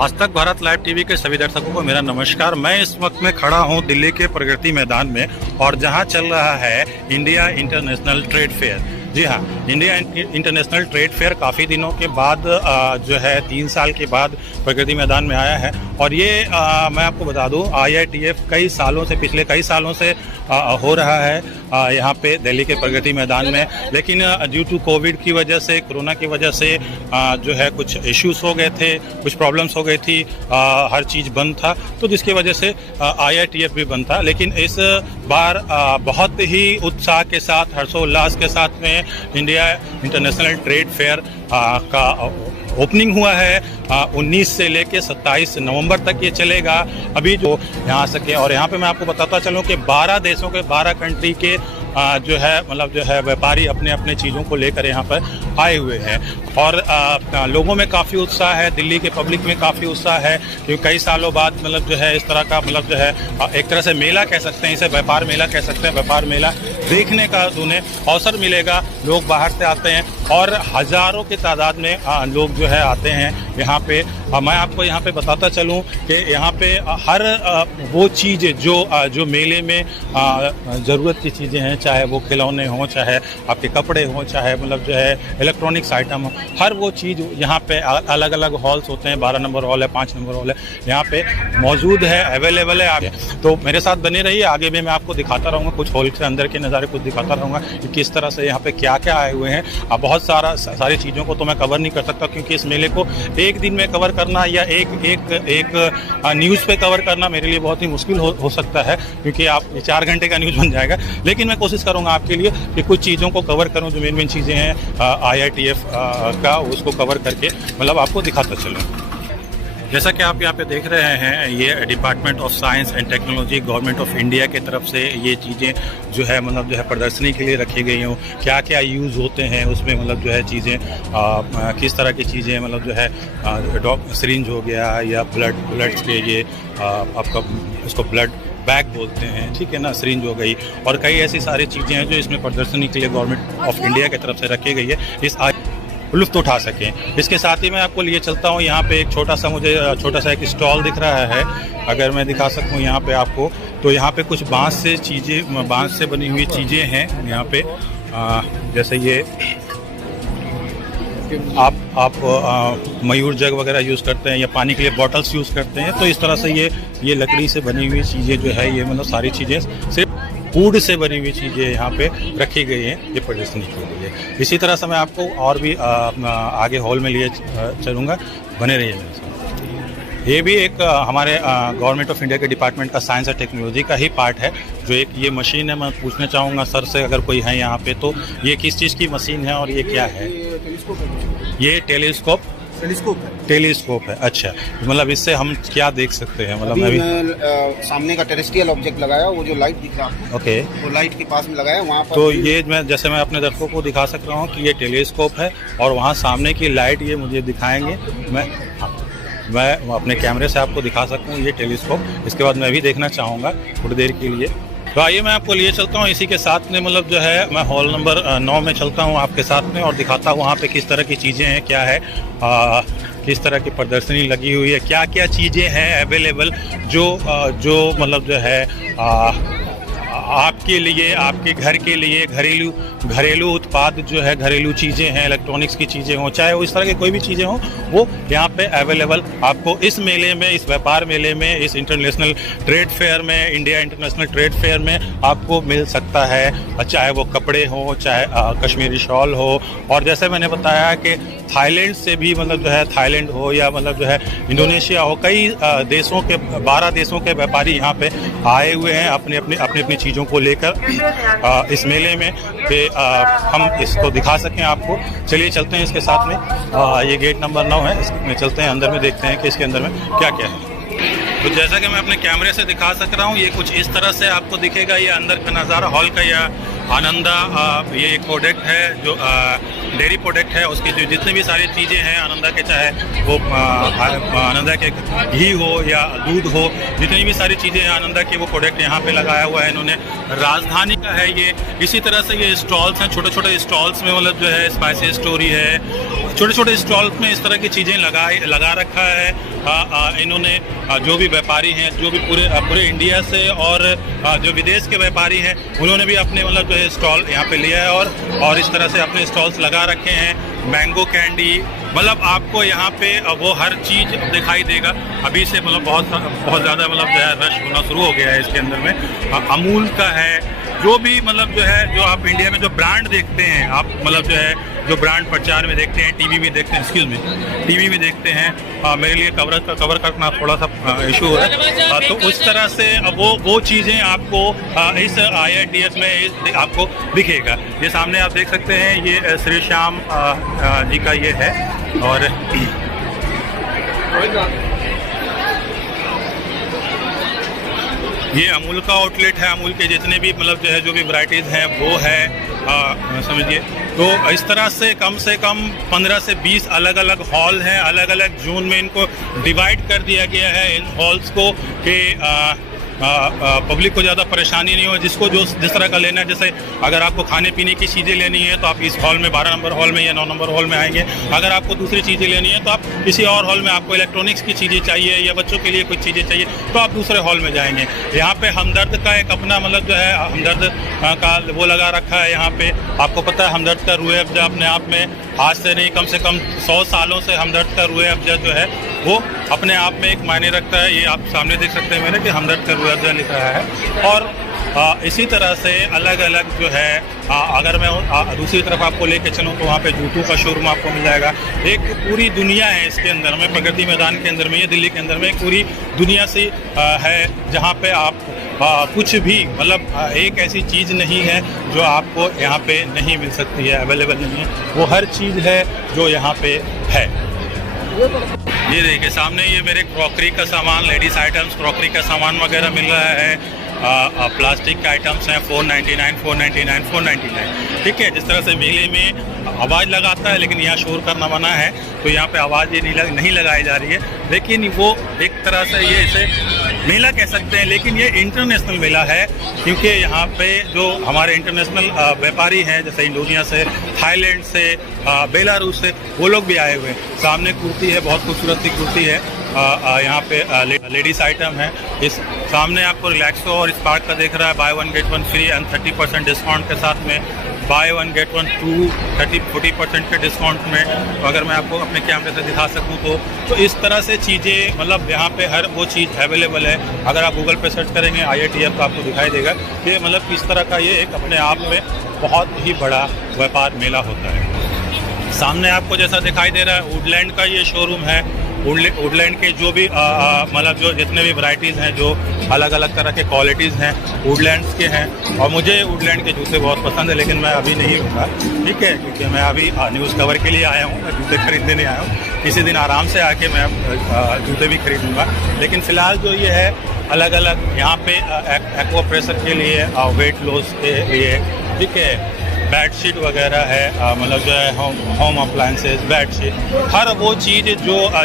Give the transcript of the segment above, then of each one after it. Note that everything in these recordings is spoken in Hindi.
आज तक भारत लाइव टीवी के सभी दर्शकों को मेरा नमस्कार। मैं इस वक्त में खड़ा हूं दिल्ली के प्रगति मैदान में और जहां चल रहा है इंडिया इंटरनेशनल ट्रेड फेयर। जी हाँ, इंडिया इंटरनेशनल ट्रेड फेयर काफ़ी दिनों के बाद जो है 3 साल के बाद प्रगति मैदान में आया है। और ये मैं आपको बता दूं IITF पिछले कई सालों से हो रहा है यहाँ पे दिल्ली के प्रगति मैदान में, लेकिन ड्यू टू कोविड की वजह से, कोरोना की वजह से जो है कुछ इश्यूज हो गए थे, कुछ प्रॉब्लम्स हो गई थी, हर चीज़ बंद था, तो जिसकी वजह से IITF भी बंद था। लेकिन इस बार बहुत ही उत्साह के साथ, हर्षोल्लास के साथ में इंडिया इंटरनेशनल ट्रेड फेयर का ओपनिंग हुआ है। 19 से लेकर 27 नवंबर तक ये चलेगा। अभी जो यहाँ सके, और यहाँ पे मैं आपको बताता चलूँ कि 12 देशों के 12 कंट्री के जो है व्यापारी अपने अपने चीज़ों को लेकर यहाँ पर आए हुए हैं। और लोगों में काफ़ी उत्साह है, दिल्ली के पब्लिक में काफ़ी उत्साह है, क्योंकि कई सालों बाद जो है इस तरह का जो है एक तरह से मेला कह सकते हैं, इसे व्यापार मेला कह सकते हैं। व्यापार मेला देखने का उन्हें अवसर मिलेगा। लोग बाहर से आते हैं और हज़ारों की तादाद में लोग जो है आते हैं यहाँ पे। मैं आपको यहाँ पे बताता चलूँ कि यहाँ पे हर वो चीज़ जो मेले में ज़रूरत की चीज़ें हैं, चाहे वो खिलौने हों, चाहे आपके कपड़े हों, चाहे जो है इलेक्ट्रॉनिक्स आइटम हो, हर वो चीज़ यहाँ पे अलग अलग हॉल्स होते हैं। 12 नंबर हॉल है, 5 नंबर हॉल है, यहाँ पे मौजूद है, अवेलेबल है। आगे तो मेरे साथ बने रहिए, आगे भी मैं आपको दिखाता रहूँगा, कुछ हॉल के अंदर के नज़ारे कुछ दिखाता रहूँगा कि किस तरह से यहाँ पे क्या क्या आए हुए हैं। बहुत सारी चीज़ों को तो मैं कवर नहीं कर सकता, क्योंकि इस मेले को एक दिन में कवर करना या एक न्यूज़ पे कवर करना मेरे लिए बहुत ही मुश्किल हो सकता है, क्योंकि आप 4 घंटे का न्यूज़ बन जाएगा। लेकिन मैं कोशिश करूंगा आपके लिए कि कुछ चीज़ों को कवर करूं, जो मेन चीज़ें हैं IITF का, उसको कवर करके आपको दिखाता चलूं। जैसा कि आप यहाँ पे देख रहे हैं, ये department of science and technology government of India की तरफ से ये चीज़ें जो है प्रदर्शनी के लिए रखी गई हूँ। क्या क्या यूज़ होते हैं उसमें, जो है चीज़ें किस तरह की चीज़ें, जो है सिरिंज हो गया या ब्लड के ये आपका उसको ब्लड बैग बोलते हैं, ठीक है ना, सिरिंज हो गई, और कई ऐसी सारी चीज़ें हैं जो इसमें प्रदर्शनी के लिए गवर्नमेंट ऑफ इंडिया की तरफ से रखी गई है, इस लुत्फ़ उठा सकें। इसके साथ ही मैं आपको लिए चलता हूँ, यहाँ पे एक छोटा सा एक स्टॉल दिख रहा है। अगर मैं दिखा सकूँ यहाँ पे आपको, तो यहाँ पे कुछ बांस से बनी हुई चीज़ें हैं यहाँ पे। जैसे ये आप मयूर जग वगैरह यूज़ करते हैं या पानी के लिए बॉटल्स यूज़ करते हैं, तो इस तरह से ये लकड़ी से बनी हुई चीज़ें जो है, ये सारी चीज़ें सिर्फ वुड से बनी हुई चीज़ें यहाँ पे रखी गई हैं ये प्रदर्शनी के लिए। इसी तरह से मैं आपको और भी आगे हॉल में लिए चलूँगा, बने रहिए मेरे साथ। ये भी एक हमारे गवर्नमेंट ऑफ इंडिया के डिपार्टमेंट का साइंस और टेक्नोलॉजी का ही पार्ट है। जो एक ये मशीन है, मैं पूछना चाहूँगा सर से, अगर कोई है यहाँ पे, तो ये किस चीज़ की मशीन है और ये क्या है? ये टेलीस्कोप है। अच्छा, इससे हम क्या देख सकते हैं? मैं सामने का टेरेस्ट्रियल ऑब्जेक्ट लगाया, वो जो लाइट दिख रहा है, ओके, वो लाइट के पास में लगाया वहाँ पर। तो ये मैं अपने दर्शकों को दिखा सक रहा हूँ कि ये टेलीस्कोप है, और वहाँ सामने की लाइट ये मुझे दिखाएंगे। मैं अपने कैमरे से आपको दिखा सकूँ ये टेलीस्कोप। इसके बाद मैं भी देखना चाहूँगा थोड़ी देर के लिए। तो आइए मैं आपको लिए चलता हूँ इसी के साथ में, जो है मैं हॉल नंबर 9 में चलता हूँ आपके साथ में, और दिखाता हूँ वहाँ पे किस तरह की चीज़ें हैं, क्या है, किस तरह की प्रदर्शनी लगी हुई है, क्या क्या चीज़ें हैं अवेलेबल, जो जो है आपके लिए, आपके घर के लिए घरेलू उत्पाद जो है, घरेलू चीज़ें हैं, इलेक्ट्रॉनिक्स की चीज़ें हों, चाहे वो इस तरह की कोई भी चीज़ें हों, वो यहाँ पे अवेलेबल आपको इस मेले में, इस व्यापार मेले में, इस इंटरनेशनल ट्रेड फेयर में, इंडिया इंटरनेशनल ट्रेड फेयर में आपको मिल सकता है। चाहे वो कपड़े हों, चाहे कश्मीरी शॉल हो, और जैसे मैंने बताया कि थाईलैंड से भी जो है, थाईलैंड हो या जो है इंडोनेशिया हो, कई देशों के 12 देशों के व्यापारी यहाँ पे आए हुए हैं अपनी चीज़ों को लेकर इस मेले में, कि हम इसको दिखा सकें आपको। चलिए चलते हैं इसके साथ में। ये गेट नंबर 9 है, इसमें चलते हैं, अंदर में देखते हैं कि इसके अंदर में क्या क्या है। तो जैसा कि मैं अपने कैमरे से दिखा सक रहा हूँ, ये कुछ इस तरह से आपको दिखेगा ये अंदर का नज़ारा हॉल का। या आनंदा ये एक प्रोडक्ट है जो डेयरी प्रोडक्ट है, उसकी जो जितनी भी सारी चीज़ें हैं आनंदा के, चाहे वो आनंदा के घी हो या दूध हो, जितनी भी सारी चीज़ें हैं आनंदा के, वो प्रोडक्ट यहाँ पे लगाया हुआ है इन्होंने। राजधानी का है ये। इसी तरह से ये स्टॉल्स हैं, छोटे छोटे स्टॉल्स में जो है स्पाइसी स्टोरी है, छोटे छोटे स्टॉल्स में इस तरह की चीज़ें लगा रखा है। इन्होंने जो भी व्यापारी हैं, जो भी पूरे इंडिया से और जो विदेश के व्यापारी हैं, उन्होंने भी अपने मतलब जो है स्टॉल यहाँ पे लिया है और इस तरह से अपने स्टॉल्स लगा रखे हैं। मैंगो कैंडी, मतलब आपको यहाँ पे वो हर चीज़ दिखाई देगा। अभी से मतलब बहुत ज़्यादा मतलब जो है रश होना शुरू हो गया है इसके अंदर में। अमूल का है, जो भी मतलब जो है, जो आप इंडिया में जो ब्रांड देखते हैं, आप मतलब जो है जो ब्रांड प्रचार में देखते हैं, टीवी में देखते हैं, टीवी में देखते हैं। मेरे लिए कवर करना थोड़ा सा इशू है। तो उस तरह से वो चीज़ें आपको इस IITF में आपको दिखेगा। ये सामने आप देख सकते हैं, ये श्री श्याम जी का ये है। और ये अमूल का आउटलेट है। अमूल के जितने भी मतलब जो है जो भी वैरायटीज़ हैं वो है, समझिए। तो इस तरह से कम 15 से 20 अलग अलग हॉल हैं। अलग अलग जोन में इनको डिवाइड कर दिया गया है, इन हॉल्स को, कि पब्लिक को ज़्यादा परेशानी नहीं हो। जिसको जिस तरह का लेना है, जैसे अगर आपको खाने पीने की चीज़ें लेनी है तो आप इस हॉल में 12 नंबर हॉल में या 9 नंबर हॉल में आएंगे। अगर आपको दूसरी चीज़ें लेनी है तो आप किसी और हॉल में, आपको इलेक्ट्रॉनिक्स की चीज़ें चाहिए या बच्चों के लिए कुछ चीज़ें चाहिए तो आप दूसरे हॉल में जाएंगे। यहाँ पे हमदर्द का एक अपना मतलब जो है हमदर्द का वो लगा रखा है। यहाँ पे आपको पता है हमदर्द का रूह अफ़ज़ा अपने आप में आज से नहीं, कम से कम 100 सालों से हमदर्द का रूह अफ़ज़ा जो है वो अपने आप में एक मायने रखता है। ये आप सामने देख सकते हैं मेरे कि हमदर्द का रूह अफ़ज़ा लिख रहा है। और इसी तरह से अलग अलग जो है, अगर मैं दूसरी तरफ आपको लेके चलूँ तो वहाँ पे जूतों का शोरूम आपको मिल जाएगा। एक पूरी दुनिया है इसके अंदर में, प्रगति मैदान के अंदर में, ये दिल्ली के अंदर में एक पूरी दुनिया से है जहाँ पे आप कुछ भी मतलब एक ऐसी चीज़ नहीं है जो आपको यहाँ पे नहीं मिल सकती है, अवेलेबल नहीं है। वो हर चीज़ है जो यहाँ पे है। ये देखिए सामने, ये मेरे क्रॉकरी का सामान, लेडीज़ आइटम्स, क्रॉकरी का सामान वगैरह मिल रहा है। प्लास्टिक के आइटम्स हैं 499, 499, 499। ठीक है, जिस तरह से मेले में आवाज़ लगाता है, लेकिन यहाँ शोर करना मना है, तो यहाँ पे आवाज़ ये नहीं लगाई जा रही है। लेकिन वो एक तरह से ये इसे मेला कह सकते हैं, लेकिन ये इंटरनेशनल मेला है, क्योंकि यहाँ पे जो हमारे इंटरनेशनल व्यापारी हैं, जैसे इंडोनेशिया से, थाईलैंड से, बेलारूस से, वो लोग भी आए हुए हैं। सामने कुर्ती है, बहुत खूबसूरत सी कुर्ती है। यहाँ पे लेडीज़ आइटम है। इस सामने आपको रिलैक्सो और स्पार्क का देख रहा है, buy 1 get 1 free and 30% discount के साथ में, बाय 1 गेट 1 2 40% के डिस्काउंट में। तो अगर मैं आपको अपने कैमरे से दिखा सकूं तो इस तरह से चीज़ें, मतलब यहाँ पे हर वो चीज़ अवेलेबल है। अगर आप गूगल पे सर्च करेंगे IITF तो आपको दिखाई देगा कि मतलब किस तरह का ये एक अपने आप में बहुत ही बड़ा व्यापार मेला होता है। सामने आपको जैसा दिखाई दे रहा है, वुडलैंड का ये शोरूम है। वुडलैंड के जो भी मतलब जो जितने भी वैरायटीज़ हैं, जो अलग अलग तरह के क्वालिटीज़ हैं, वुडलैंड्स के हैं। और मुझे वुडलैंड के जूते बहुत पसंद है, लेकिन मैं अभी नहीं लूँगा, ठीक है, क्योंकि मैं अभी न्यूज़ कवर के लिए आया हूँ, मैं जूते खरीदने नहीं आया हूँ। किसी दिन आराम से आके मैं जूते भी खरीदूँगा। लेकिन फ़िलहाल जो ये है, अलग अलग यहाँ पे एक्वा प्रेशर के लिए, वेट लॉस के लिए, ठीक है, बेडशीट वगैरह है, मतलब जो है होम अप्लायंसेस, बेडशीट, हर वो चीज़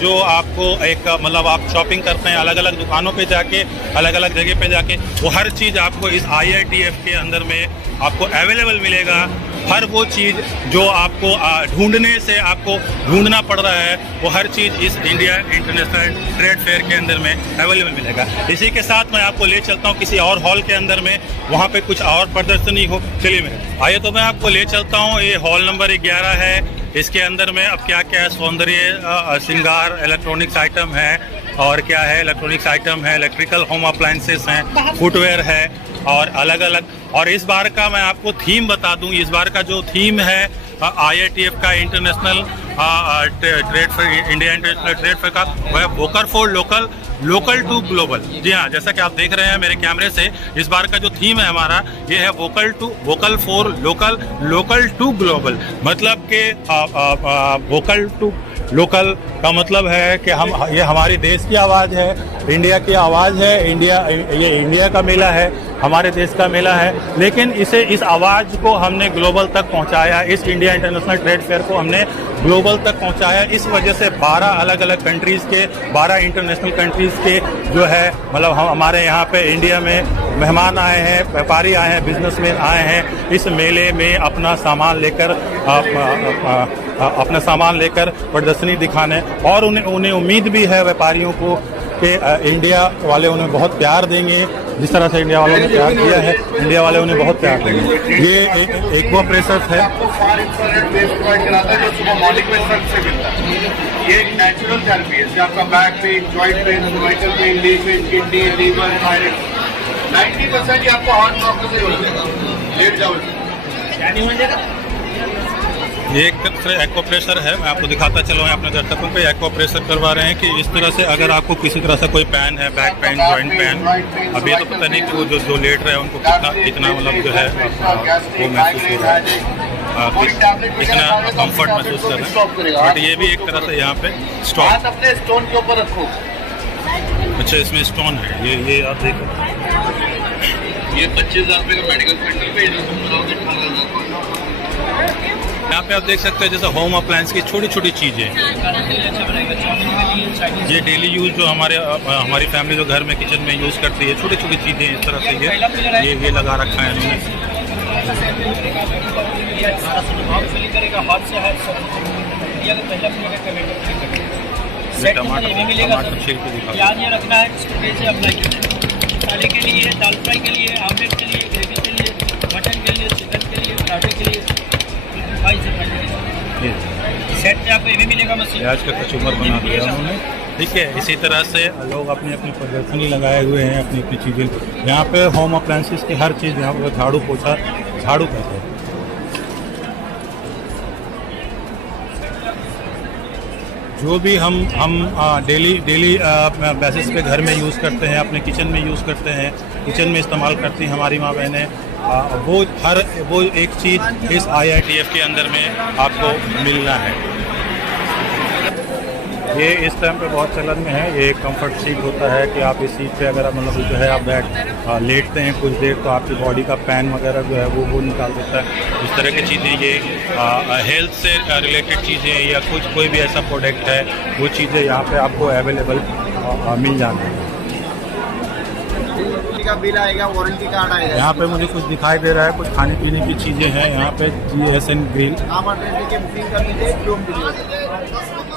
जो आपको एक मतलब आप शॉपिंग करते हैं अलग अलग दुकानों पे जाके, अलग अलग जगह पे जाके, वो हर चीज़ आपको इस IITF के अंदर में आपको अवेलेबल मिलेगा। हर वो चीज़ जो आपको ढूंढने से आपको ढूंढना पड़ रहा है, वो हर चीज़ इस इंडिया इंटरनेशनल ट्रेड फेयर के अंदर में अवेलेबल मिलेगा। इसी के साथ मैं आपको ले चलता हूँ किसी और हॉल के अंदर में, वहाँ पे कुछ और प्रदर्शनी हो। चलिए मेरे आइए, तो मैं आपको ले चलता हूँ। ये हॉल नंबर 11 है। इसके अंदर में अब क्या क्या है, सौंदर्य श्रृंगार, इलेक्ट्रॉनिक्स आइटम है, और क्या है, इलेक्ट्रॉनिक्स आइटम है, इलेक्ट्रिकल होम अप्लायंसेस हैं, फुटवेयर है, और अलग अलग। और इस बार का मैं आपको थीम बता दूं, इस बार का जो थीम है IITF का international trade fair, India international trade fair का, वह vocal for local, local to global. जी हाँ, जैसा कि आप देख रहे हैं मेरे कैमरे से, इस बार का जो थीम है हमारा, ये है vocal for local, local to global. मतलब कि वोकल टू लोकल, का मतलब है कि हम ये हमारी देश की आवाज़ है, इंडिया की आवाज़ है, ये इंडिया का मेला है, हमारे देश का मेला है। लेकिन इस आवाज़ को हमने ग्लोबल तक पहुंचाया, इस इंडिया इंटरनेशनल ट्रेड फेयर को हमने ग्लोबल तक पहुंचाया। इस वजह से 12 अलग अलग कंट्रीज़ के, 12 इंटरनेशनल कंट्रीज़ के जो है मतलब हमारे यहाँ पे इंडिया में मेहमान आए हैं, व्यापारी आए हैं, बिजनेसमैन आए हैं इस मेले में अपना सामान लेकर प्रदर्शनी दिखाने। और उन्हें उम्मीद भी है व्यापारियों को कि इंडिया वाले उन्हें बहुत प्यार देंगे, जिस तरह से इंडिया वालों ने प्यार दिया है, इंडिया वाले उन्हें बहुत प्यार देंगे। ये एक्वा प्रेशर है, ये एक नेचुरल थेरेपी है। आपका back pain, joint pain, cervical pain, ली पेन, किडनी, लीवर, थायराइड, 90% ये आपको हार्ट प्रॉब्लम से हो जाएगा। लेट जाओ। ये एक तरह से एक्वा प्रेशर है। मैं आपको दिखाता चलूँ अपने दर्शकों को। एक्वा प्रेशर करवा रहे हैं कि इस तरह से अगर आपको किसी तरह से कोई पेन है, बैक पेन, जॉइंट पेन, अभी तो पता नहीं कि वो जो लेट रहे हैं उनको कितना मतलब जो है वो महसूस हो रहा है, कितना कंफर्ट महसूस कर रहे हैं। बट ये भी एक तरह से यहाँ पे स्टॉप, अपने स्टोन के ऊपर रखो। अच्छा, इसमें स्टोन है। ये आप देखो, ये 25,000 रुपये का मेडिकल सेंटर पे यहाँ पे आप देख सकते हैं जैसे होम अप्लायंस की छोटी छोटी चीज़ें, ये डेली यूज जो हमारी फैमिली जो घर में किचन में यूज़ करती है, छोटी छोटी चीज़ें इस तरह से ये लगा रखा है इन्होंने। टमाटर छील के दिखा, प्याज ये रखना है, मसाले के लिए, दाल फ्राई के लिए, आमलेट के लिए, ग्रेवी के लिए, मटन के लिए, चिकन के लिए, पराठे के लिए, सेट में आपको ये भी मिलेगा मशीन। प्याज का कचूमर बना दिया उन्होंने। ठीक है, इसी तरह से लोग अपनी अपनी प्रदर्शनी लगाए हुए हैं, अपनी अपनी चीज़ें। यहाँ पे होम अप्लायंसेस की हर चीज़, यहाँ पर झाड़ू पोछा, झाड़ू कहते हैं, जो भी हम डेली बेसिस पे घर में यूज़ करते हैं, अपने किचन में यूज़ करते हैं, किचन में इस्तेमाल करती हैं हमारी माँ बहनें, वो एक चीज़ इस IITF के अंदर में आपको मिलना है। ये इस टाइम पे बहुत चलन में है। ये एक कंफर्ट सीट होता है कि आप इस सीट पे अगर मतलब जो है आप लेटते हैं कुछ देर तो आपकी बॉडी का पेन वगैरह जो है वो निकाल देता है। इस तरह की चीज़ें, ये हेल्थ से रिलेटेड चीज़ें या कोई भी ऐसा प्रोडक्ट है, वो चीज़ें यहाँ पे आपको अवेलेबल मिल जाना है। का बिल आएगा, वारंटी कार्ड आएगा। यहाँ पे मुझे कुछ दिखाई दे रहा है, कुछ खाने पीने की चीज़ें हैं यहाँ पे। GSN ग्रिल, आप एड्रेस लेके बुकिंग कर लीजिए, होम डिलीवरी।